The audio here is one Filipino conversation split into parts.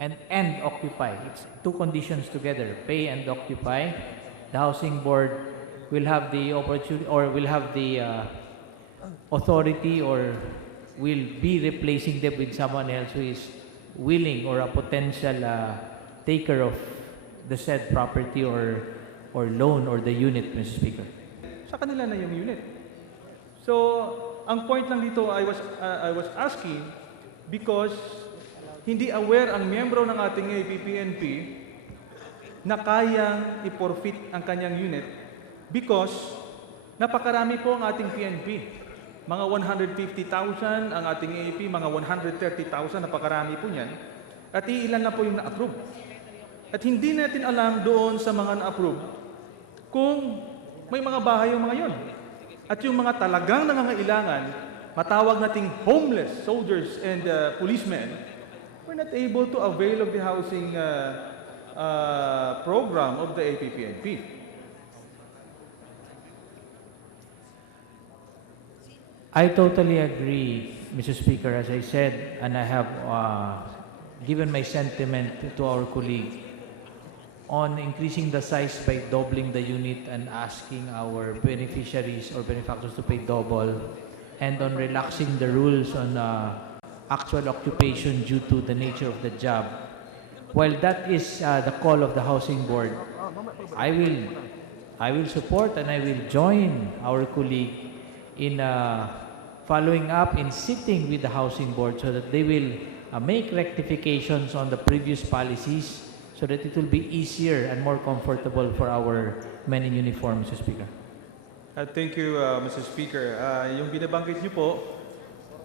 and occupy. It's two conditions together, pay and occupy. The housing board will have the opportunity or will have the authority or will be replacing them with someone else who is willing or a potential taker of the said property or loan or the unit, Mr. Speaker. Sa kanila na yung unit. So, ang point lang dito, I was asking because hindi aware ang miyembro ng ating APPNP na kayang i-forfeit ang kanyang unit because napakarami po ang ating PNP. Mga 150,000 ang ating AP, mga 130,000, napakarami po niyan. At iilan na po yung na-approve. At hindi natin alam doon sa mga na-approve kung may mga bahay yung mga yon. At yung mga talagang nangangailangan, matawag nating homeless soldiers and policemen, we're not able to avail of the housing program of the APPNP. I totally agree, Mr. Speaker, as I said, and I have given my sentiment to our colleague on increasing the size by doubling the unit and asking our beneficiaries or benefactors to pay double, and on relaxing the rules on actual occupation due to the nature of the job. While that is the call of the housing board, I will support and I will join our colleague in following up, in sitting with the housing board so that they will make rectifications on the previous policies so that it will be easier and more comfortable for our men in uniform, Mr. Speaker. Thank you, Mr. Speaker. Yung binabanggit niyo po,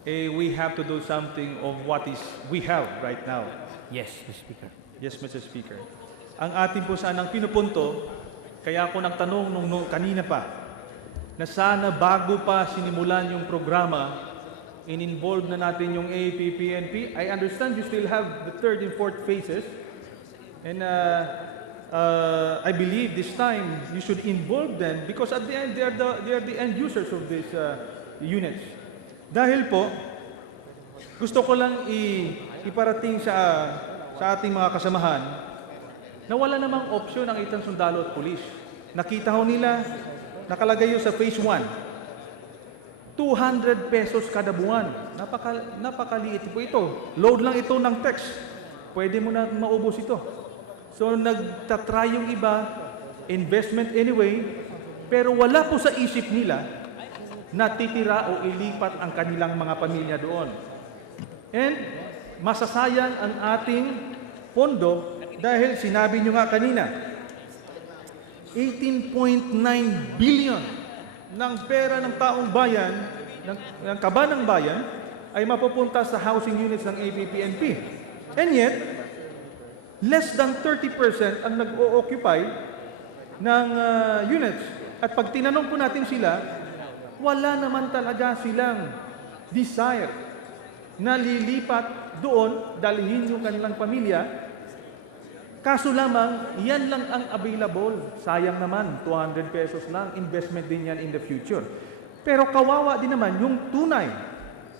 we have to do something of what is we have right now. Yes, Mr. Speaker. Yes, Mr. Speaker. Ang ating po sanang pinupunto, kaya ako nagtanong nung kanina pa, na sana bago pa sinimulan yung programa, in-involve na natin yung APPNP. I understand you still have the third and fourth phases. And I believe this time you should involve them because at the end, they are the end users of these units. Dahil po, gusto ko lang iparating sa ating mga kasamahan na wala namang opsyon ang itang sundalo at pulis. Nakita ho nila, nakalagay yun sa phase 1. 200 pesos kada buwan. Napakaliit po ito. Load lang ito ng text. Pwede mo na maubos ito. So nagtatry yung iba, investment anyway, pero wala po sa isip nila na titira o ilipat ang kanilang mga pamilya doon. And masasayang ang ating pondo dahil sinabi nyo nga kanina, 18.9 billion ng pera ng taong bayan, ng kaba ng bayan, ay mapupunta sa housing units ng APPNP. And yet, less than 30% ang nag-o-occupy ng units. At pag tinanong po natin sila, wala naman talaga silang desire na lilipat doon, dalhin yung kanilang pamilya. Kaso lamang, yan lang ang available. Sayang naman, 200 pesos lang. Investment din yan in the future. Pero kawawa din naman yung tunay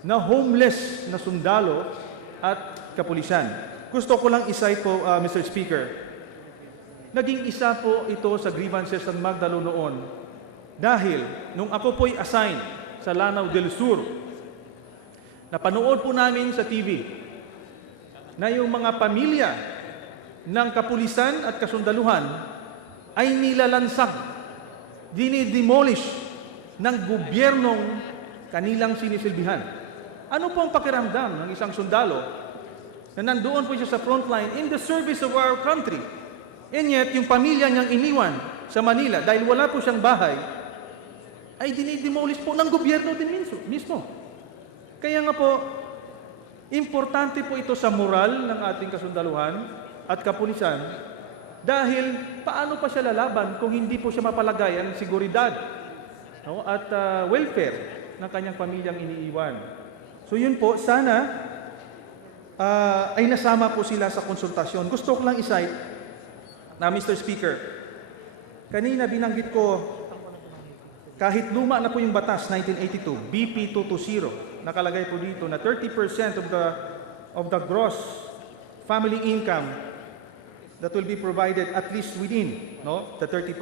na homeless na sundalo at kapulisan. Gusto ko lang isay po, Mr. Speaker. Naging isa po ito sa grievances ng Magdalo noon dahil nung ako po'y assign sa Lanao del Sur, napanood po namin sa TV na yung mga pamilya ng kapulisan at kasundaluhan ay nilalansag, dinidemolish ng gobyernong kanilang sinisilbihan. Ano po ang pakiramdam ng isang sundalo na nandoon po siya sa frontline in the service of our country, and yet yung pamilya niyang iniwan sa Manila dahil wala po siyang bahay ay dinidemolish po ng gobyerno din mismo. Kaya nga po, importante po ito sa moral ng ating kasundaluhan at kapulisan dahil paano pa siya lalaban kung hindi po siya mapalagay ang seguridad at welfare ng kanyang pamilyang iniiwan. So yun po, sana ay nasama po sila sa konsultasyon. Gusto ko lang isay na Mr. Speaker, kanina binanggit ko kahit luma na po yung batas 1982, BP 220, nakalagay po dito na 30% of the gross family income that will be provided at least within the 30%.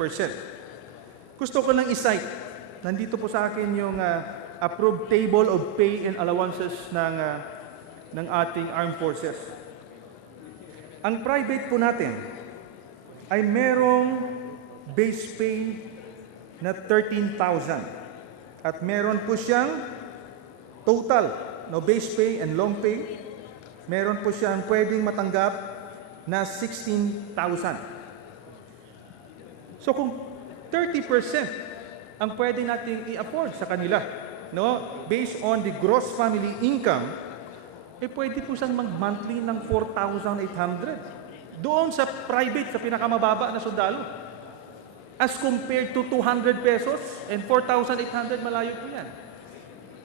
Gusto ko lang i-cite, nandito po sa akin yung approved table of pay and allowances ng ating armed forces. Ang private po natin ay merong base pay na 13,000 at meron po siyang total base pay and long pay, meron po siyang pwedeng matanggap na 16,000. So kung 30% ang pwede nating i-afford sa kanila, based on the gross family income, pwede po siyang mag-monthly ng 4,800. Doon sa private, sa pinakamababa na sundalo. As compared to 200 pesos and 4,800, malayo po yan.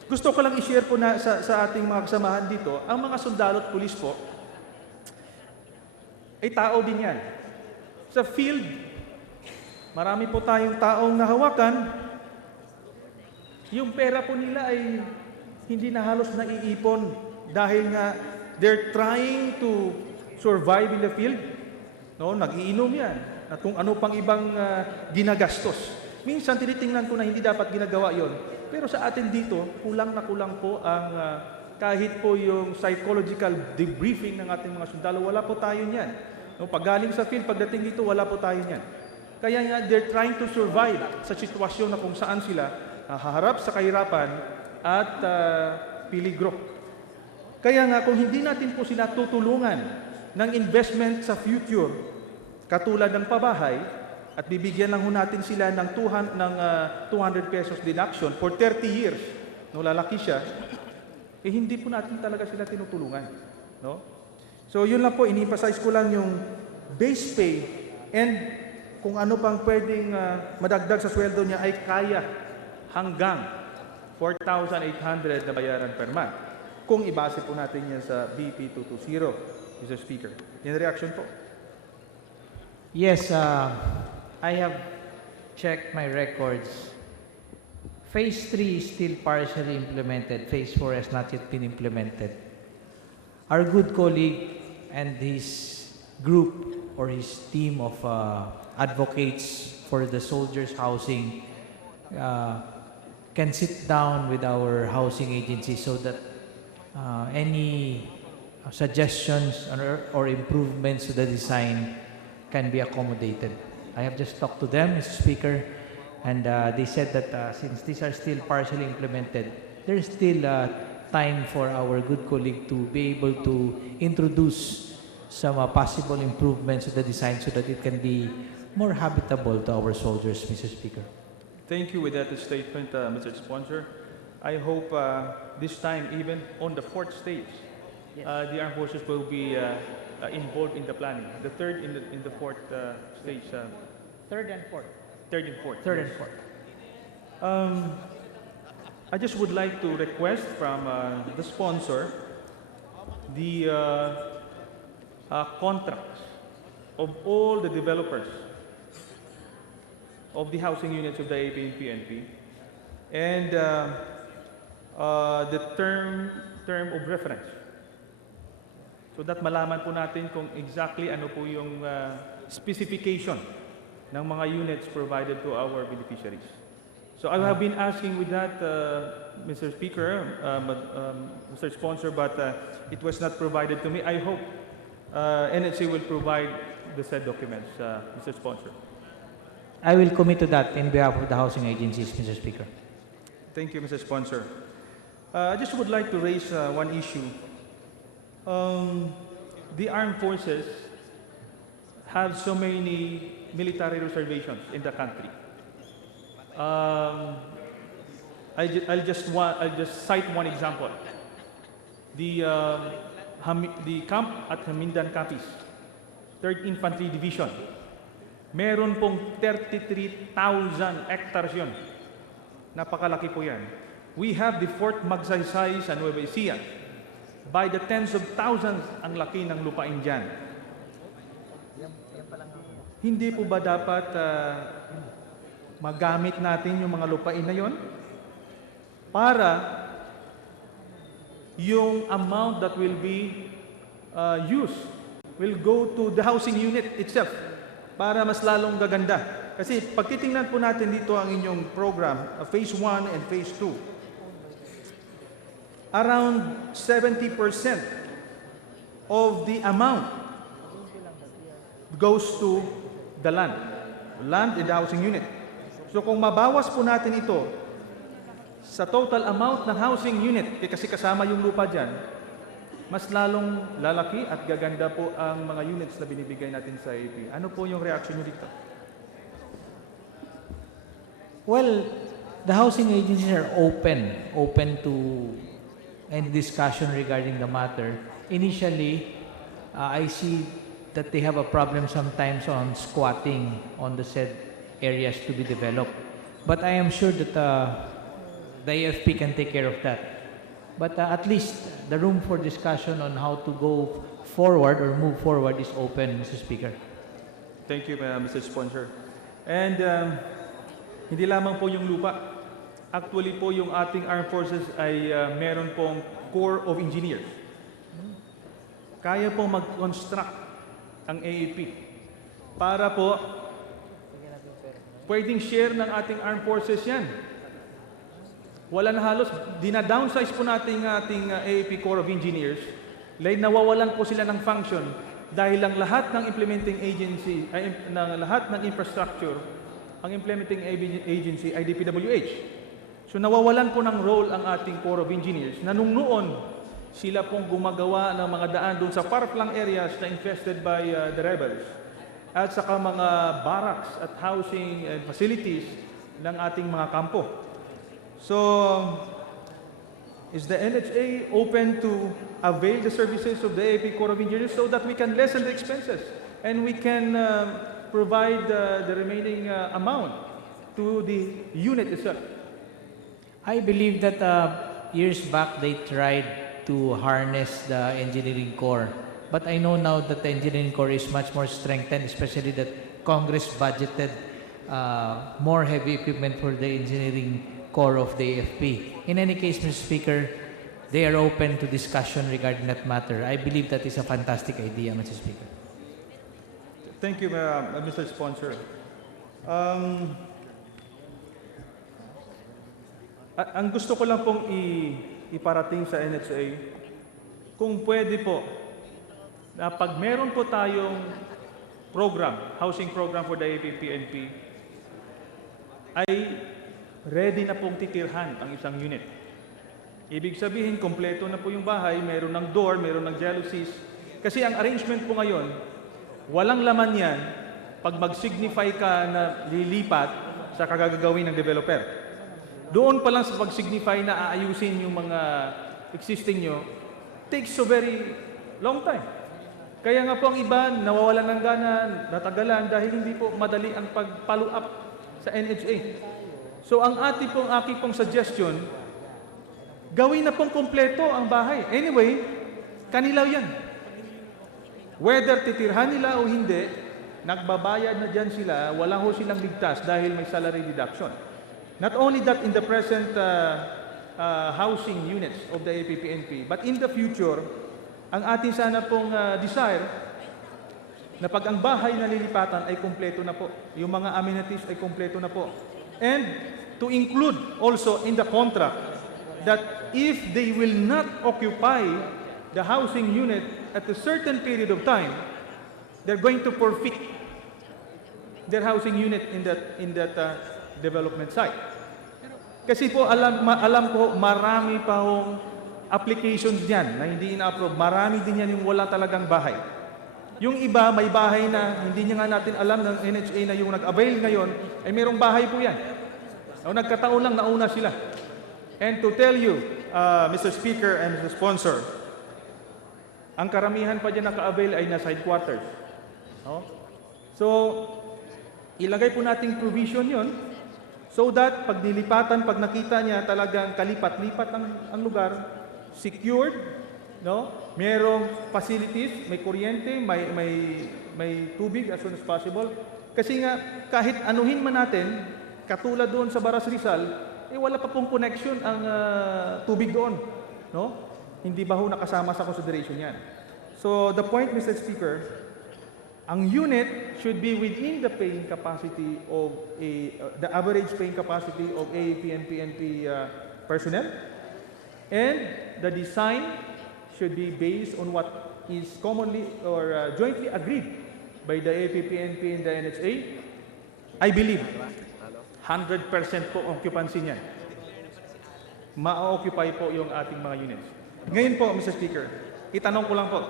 Gusto ko lang i-share po na sa ating mga kasamahan dito, ang mga sundalo at pulis po, ay tao din yan. Sa field, marami po tayong taong nahawakan, yung pera po nila ay hindi na halos naiipon dahil nga they're trying to survive in the field. Nag-iinom yan at kung ano pang ibang ginagastos. Minsan tinitingnan ko na hindi dapat ginagawa yon. Pero sa atin dito, kulang na kulang po ang kahit po yung psychological debriefing ng ating mga sundalo, wala po tayo niyan. Pag galing sa field, pagdating dito, wala po tayo niyan. Kaya nga, they're trying to survive sa sitwasyon na kung saan sila haharap sa kahirapan at peligro. Kaya nga, kung hindi natin po sila tutulungan ng investment sa future, katulad ng pabahay, at bibigyan lang ho natin sila ng 200 pesos deduction for 30 years, lalaki siya, hindi po natin talaga sila tinutulungan. So yun lang po, in-emphasize ko lang yung base pay and kung ano pang pwedeng madagdag sa sweldo niya ay kaya hanggang 4,800 na bayaran per month. Kung ibase po natin yan sa BP 220, Mr. Speaker. Yan reaction po. Yes, I have checked my records. Phase 3 is still partially implemented. Phase 4 has not yet been implemented. Our good colleague and his group or his team of advocates for the soldiers' housing can sit down with our housing agency so that any suggestions or improvements to the design can be accommodated. I have just talked to them, Mr. Speaker, and they said that since these are still partially implemented, there's still time for our good colleague to be able to introduce some possible improvements to the design so that it can be more habitable to our soldiers, Mr. Speaker. Thank you with that statement, Mr. Sponsor. I hope this time, even on the fourth stage, the armed forces will be involved in the planning. The third in the fourth stage. Third and fourth. Third and fourth. Third and fourth. I just would like to request from the sponsor the contracts of all the developers of the housing units of the APNP and the term of reference. So that malaman po natin kung exactly ano po yung specification ng mga units provided to our beneficiaries. So I have been asking with that, Mr. Speaker, Mr. Sponsor, but it was not provided to me. I hope NHA will provide the said documents, Mr. Sponsor. I will commit to that in behalf of the housing agencies, Mr. Speaker. Thank you, Mr. Sponsor. I just would like to raise one issue. The armed forces have so many military reservations in the country. I'll just cite one example. The camp at Hamindan Capiz, 3rd Infantry Division. Meron pong 33,000 hectares yun. Napakalaki po yan. We have the Fort Magsaysay sa Nueva Ecija. By the tens of thousands ang laki ng lupain dyan. Hindi po ba dapat magamit natin yung mga lupain na yon para yung amount that will be used will go to the housing unit itself para mas lalong gaganda. Kasi pag titingnan po natin dito ang inyong program, Phase 1 and Phase 2, around 70% of the amount goes to the land and the housing unit. So kung mabawas po natin ito sa total amount ng housing unit, kasi kasama yung lupa dyan, mas lalong lalaki at gaganda po ang mga units na binibigay natin sa AP. Ano po yung reaction nyo dito? Well, the housing agencies are open to any discussion regarding the matter. Initially, I see that they have a problem sometimes on squatting on the said areas to be developed. But I am sure that the AFP can take care of that. But at least the room for discussion on how to go forward or move forward is open, Mr. Speaker. Thank you, Mr. Sponsor. And hindi lamang po yung lupa. Actually po yung ating armed forces ay meron pong Corps of Engineers. Kaya pong mag-construct ang AAP para po pwedeng share ng ating armed forces yan. Wala na halos, dina-downsize po natin ating AAP Corps of Engineers, nawawalan po sila ng function dahil ang lahat ng implementing agency, lahat ng infrastructure, ang implementing agency ay DPWH. So nawawalan po ng role ang ating Corps of Engineers na nung noon sila pong gumagawa ng mga daan doon sa far-flung areas na infested by the rebels at saka mga barracks at housing and facilities ng ating mga kampo. So, is the NHA open to avail the services of the AP Corps of Engineers so that we can lessen the expenses and we can provide the remaining amount to the unit itself? I believe that years back they tried to harness the engineering corps. But I know now that the engineering corps is much more strengthened, especially that Congress budgeted more heavy equipment for the engineering core of the AFP. In any case, Mr. Speaker, they are open to discussion regarding that matter. I believe that is a fantastic idea, Mr. Speaker. Thank you, Mr. Sponsor. Ang gusto ko lang pong iparating sa NHA, kung pwede po, na pag meron po tayong program, housing program for the APPNP, ay ready na pong titirhan ang isang unit. Ibig sabihin, kompleto na po yung bahay, meron ng door, meron ng jalousies. Kasi ang arrangement po ngayon, walang laman yan pag mag-signify ka na lilipat sa kagagawin ng developer. Doon pa lang sa pag-signify na aayusin yung mga existing nyo, takes a very long time. Kaya nga po ang iba, nawawalan ng gana, natagalan dahil hindi po madali ang pag-follow up sa NHA. So ang aking pong suggestion, gawin na pong kompleto ang bahay. Anyway, kanila yan. Whether titirhan nila o hindi, nagbabayad na dyan sila, wala ho silang ligtas dahil may salary deduction. Not only that in the present housing units of the APPNP, but in the future, ang ating sana pong desire na pag ang bahay na lilipatan ay kompleto na po, yung mga amenities ay kompleto na po. And to include also in the contract that if they will not occupy the housing unit at a certain period of time, they're going to forfeit their housing unit in that development site. Kasi po alam ko marami pa hong applications diyan na hindi ina-approve. Marami din yan yung wala talagang bahay. Yung iba may bahay na hindi niya nga natin alam ng NHA na yung nag-avail ngayon ay merong bahay po yan. O nagkataon lang nauna sila. And to tell you, Mr. Speaker and Mr. Sponsor, ang karamihan pa dyan naka-avail ay nasa headquarters. No? So, ilagay po nating provision yon so that pag nilipatan, pag nakita niya talagang kalipat-lipat ang lugar, secured, no? Merong facilities, may kuryente, may tubig as soon as possible. Kasi nga, kahit anuhin man natin, katulad doon sa Baras Rizal, wala pa pong connection ang tubig doon. No? Hindi ba ho nakasama sa consideration yan? So the point, Mr. Speaker, ang unit should be within the paying capacity of the average paying capacity of AAP and PNP personnel, and the design should be based on what is commonly or jointly agreed by the AAP, PNP, and the NHA. I believe 100% po occupancy niyan. Ma-occupy po yung ating mga units. Ngayon po, Mr. Speaker, itanong ko lang po,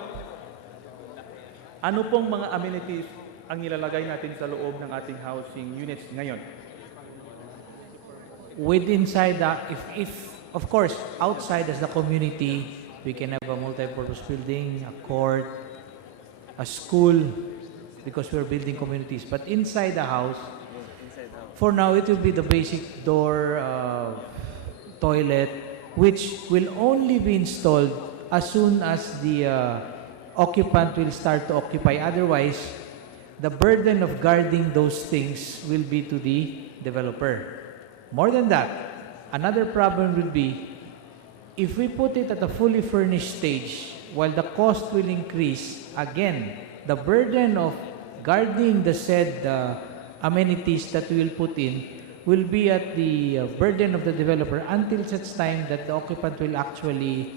ano pong mga amenities ang ilalagay natin sa loob ng ating housing units ngayon? Inside the, if of course, outside as the community, we can have a multi-purpose building, a court, a school, because we're building communities. But inside the house, for now, it will be the basic door, toilet, which will only be installed as soon as the occupant will start to occupy. Otherwise, the burden of guarding those things will be to the developer. More than that, another problem will be if we put it at a fully furnished stage, while the cost will increase, again, the burden of guarding the said amenities that we will put in will be at the burden of the developer until such time that the occupant will actually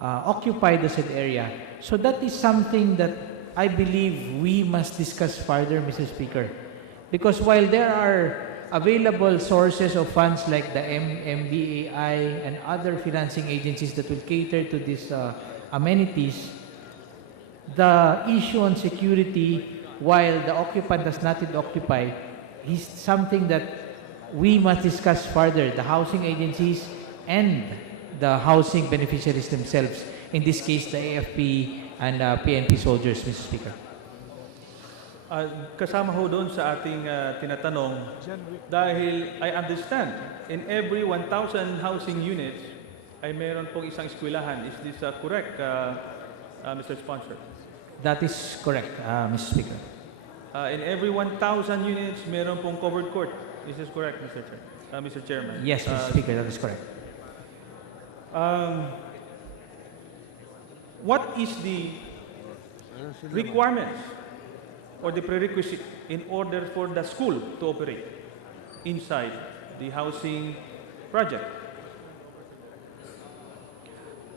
occupy the said area. So that is something that I believe we must discuss further, Mr. Speaker. Because while there are available sources of funds like the MBAI and other financing agencies that will cater to these amenities, the issue on security while the occupant does not yet occupy is something that we must discuss further, the housing agencies and the housing beneficiaries themselves, in this case the AFP and PNP soldiers, Mr. Speaker. Kasama ho doon sa ating tinatanong, dahil I understand in every 1,000 housing units ay meron pong isang eskwelahan. Is this correct, Mr. Sponsor? That is correct, Mr. Speaker. In every 1,000 units, meron pong covered court. This is correct, Mr. Chairman. Yes, Mr. Speaker, that is correct. What is the requirements or the prerequisite in order for the school to operate inside the housing project?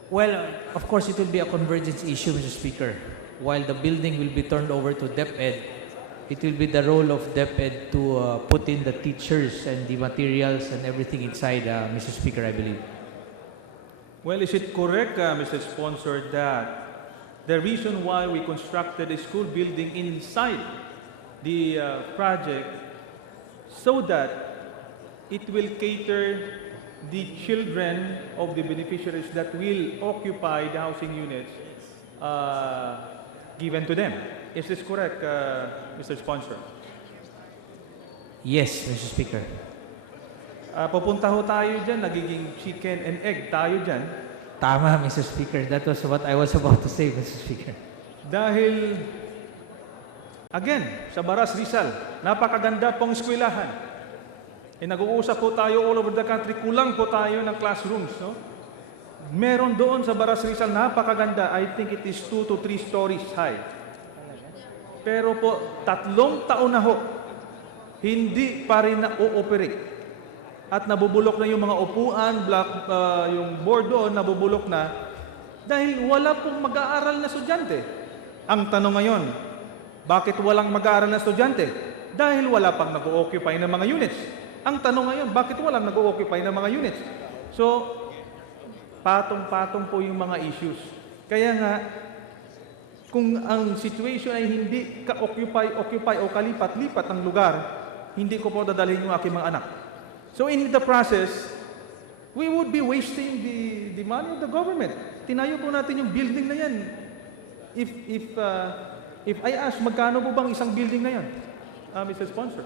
Well, of course, it will be a convergence issue, Mr. Speaker. While the building will be turned over to DepEd, it will be the role of DepEd to put in the teachers and the materials and everything inside, Mr. Speaker, I believe. Well, is it correct, Mr. Sponsor, that the reason why we constructed a school building inside the project so that it will cater the children of the beneficiaries that will occupy the housing units given to them? Is this correct, Mr. Sponsor? Yes, Mr. Speaker. Pupunta ho tayo dyan, nagiging chicken and egg tayo dyan. Tama, Mr. Speaker. That was what I was about to say, Mr. Speaker. Dahil, again, sa Baras Rizal, napakaganda pong eskwelahan. Nag-uusap po tayo all over the country, kulang po tayo ng classrooms. No? Meron doon sa Baras Rizal, napakaganda. I think it is 2 to 3 stories high. Pero po, 3 taon na ho, hindi pa rin na-ooperate. At nabubulok na yung mga upuan, yung board doon, nabubulok na dahil wala pong mag-aaral na estudyante. Ang tanong ngayon, bakit walang mag-aaral na estudyante? Dahil wala pang nag-o-occupy ng mga units. Ang tanong ngayon, bakit walang nag-o-occupy ng mga units? So, patong-patong po yung mga issues. Kaya nga, kung ang situation ay hindi ka-occupy o kalipat-lipat ng lugar, hindi ko po dadalhin yung aking mga anak. So in the process, we would be wasting the money of the government. Tinayo po natin yung building na yan. If I ask, magkano po bang isang building na yan, Mr. Sponsor?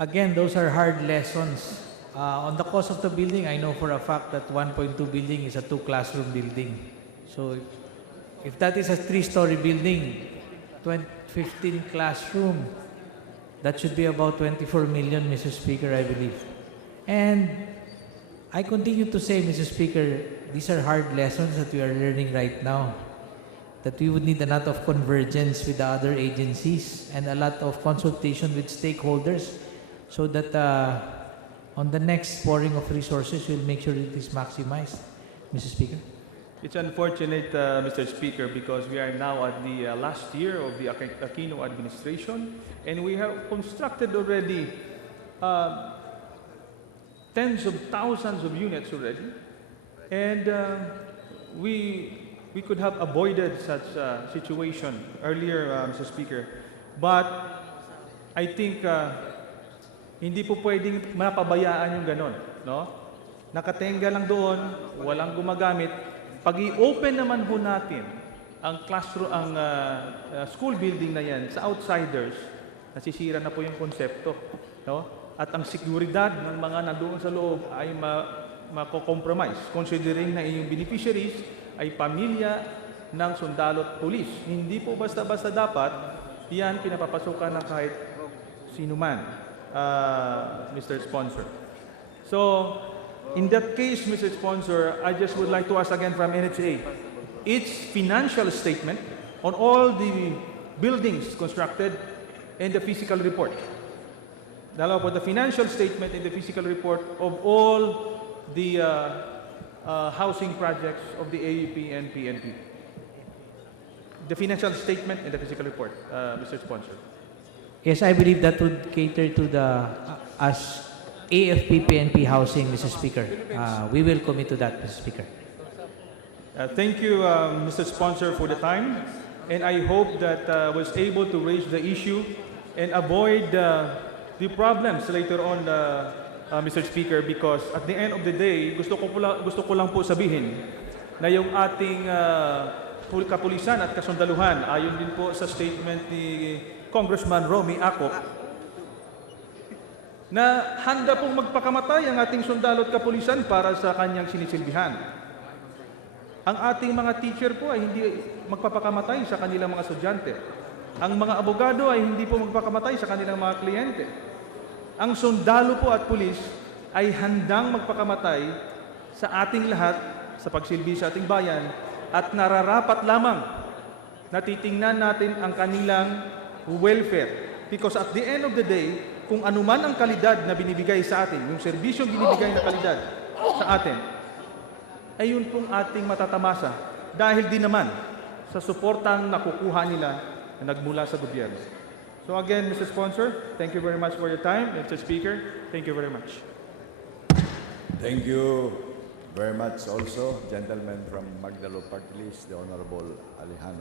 Again, those are hard lessons. On the cost of the building, I know for a fact that 1.2 building is a 2-classroom building. So if that is a 3-story building, 15 classroom, that should be about 24 million, Mr. Speaker, I believe. And I continue to say, Mr. Speaker, these are hard lessons that we are learning right now. That we would need a lot of convergence with the other agencies and a lot of consultation with stakeholders so that on the next pouring of resources, we'll make sure it is maximized. Mr. Speaker. It's unfortunate, Mr. Speaker, because we are now at the last year of the Aquino administration, and we have constructed already tens of thousands of units already, and we could have avoided such a situation earlier, Mr. Speaker. But I think hindi po pwedeng mapabayaan yung ganon, no? Nakatenga lang doon, walang gumagamit. Pag i-open naman ho natin ang classroom, ang school building na yan sa outsiders, nasisira na po yung konsepto, no? At ang seguridad ng mga nandoon sa loob ay mako-compromise, considering na inyong beneficiaries ay pamilya ng sundalo at pulis. Hindi po basta-basta dapat yan pinapapasukan ng kahit sino man, Mr. Sponsor. So, in that case, Mr. Sponsor, I just would like to ask again from NHA, its financial statement on all the buildings constructed and the physical report. Dalawa po, the financial statement and the physical report of all the housing projects of the AUP and PNP. The financial statement and the physical report, Mr. Sponsor. Yes, I believe that would cater to the as AFP PNP housing, Mr. Speaker. We will commit to that, Mr. Speaker. Thank you, Mr. Sponsor, for the time, and I hope that I was able to raise the issue and avoid the problems later on, Mr. Speaker, because at the end of the day, gusto ko lang po sabihin na yung ating kapulisan at kasundaluhan, ayon din po sa statement ni Congressman Romy Acop, na handa pong magpakamatay ang ating sundalo at kapulisan para sa kanyang sinisilbihan. Ang ating mga teacher po ay hindi magpapakamatay sa kanilang mga estudyante. Ang mga abogado ay hindi po magpakamatay sa kanilang mga kliyente. Ang sundalo po at pulis ay handang magpakamatay sa ating lahat sa pagsilbi sa ating bayan at nararapat lamang na titingnan natin ang kanilang welfare. Because at the end of the day, kung anuman ang kalidad na binibigay sa atin, yung serbisyong binibigay na kalidad sa atin, ay yun pong ating matatamasa dahil din naman sa suportang nakukuha nila na nagmula sa gobyerno. So again, Mr. Sponsor, thank you very much for your time. Mr. Speaker, thank you very much. Thank you very much also, gentlemen from Magdalo Party List, the Honorable Alejano.